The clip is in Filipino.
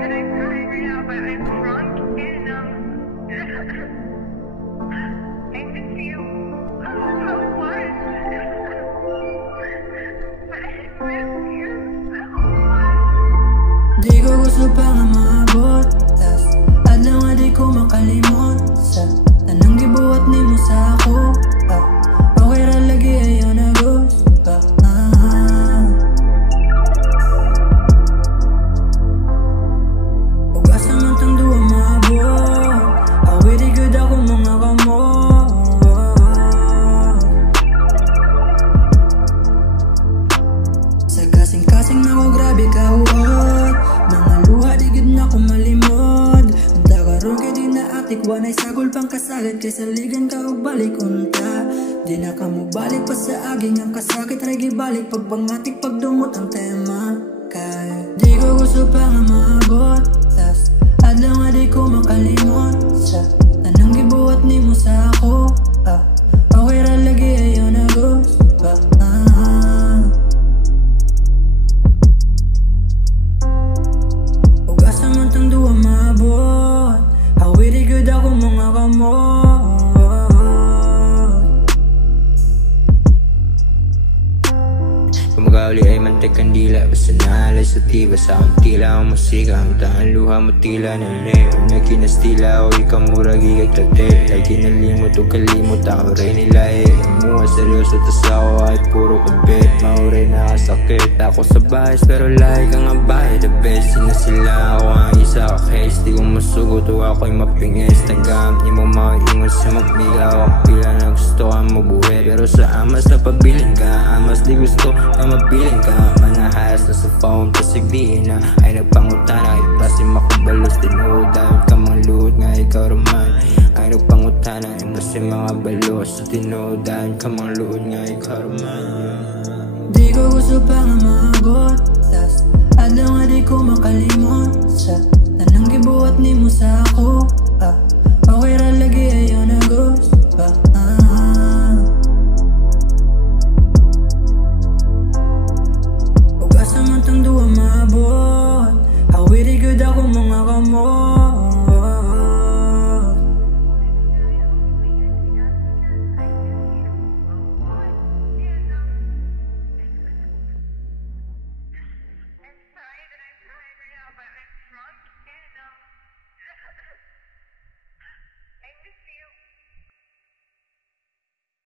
that I'm crying right now, but I'm drunk and I miss you so much. But I miss you so much. Di ko gusto pa nga maabot, tas adlaw nga di ko makalimot sa tanang gibuhat ni mo sa ako. Okay ra lagi ayaw na gusto ug asa man tang duwa maabot, awi di gud ako mga kamot. Sa kasing-kasing na ko grabe kahuot, mga luha di gud na ko malimod. Unta karon kay di na atik wanay sagol pang kasagad, kay saligan ka og balik unta. Di na ka mo balik pa sa aging ang kasakit ray gibalik pagbangatik pagdumot ang tema. Kay di ko gusto pa nga maabot, tas adlaw nga di ko makalimot sa tanang gibuhat ni mo sa ako. Okay ra lagi ayaw na gusto ug asa man tang duwa maabot, awi di gud ako mga kamot. Kumagauli ay mantik kandila, basta naalay sa tiba. Sa akong tila ang musika, ang tahan luha mo tila na leon. Na kinastila o ikamura gigay tate, ay kinalimot o kalimot ako rin nila eh. Mua seryoso tas ako ay puro kubit, mauray nakasakit. Ako sa bahis pero lahi ka nga bahay the best. Sina sila ako ang isa ka case, di ko masugot o ako'y mapingis. Nagamit niyo mo mga ingon sa magmigaw, ako pila na gusto ka mabuhay. Pero sa amas na pabiling ka, amas di gusto na mapiling ka. Manahayas na sa phone, tas sigdiin na ay nagpangutana. Ipasim ako balos, tinuod ka mga luhod nga ikaw raman. Ay nagpangutana, ipasim mga balos, tinuod ka mga luhod nga ikaw raman. Di ko gusto pa nga maabot, tas adlaw nga di ko makalimot sa tanang gibuhat ni mo sa ako.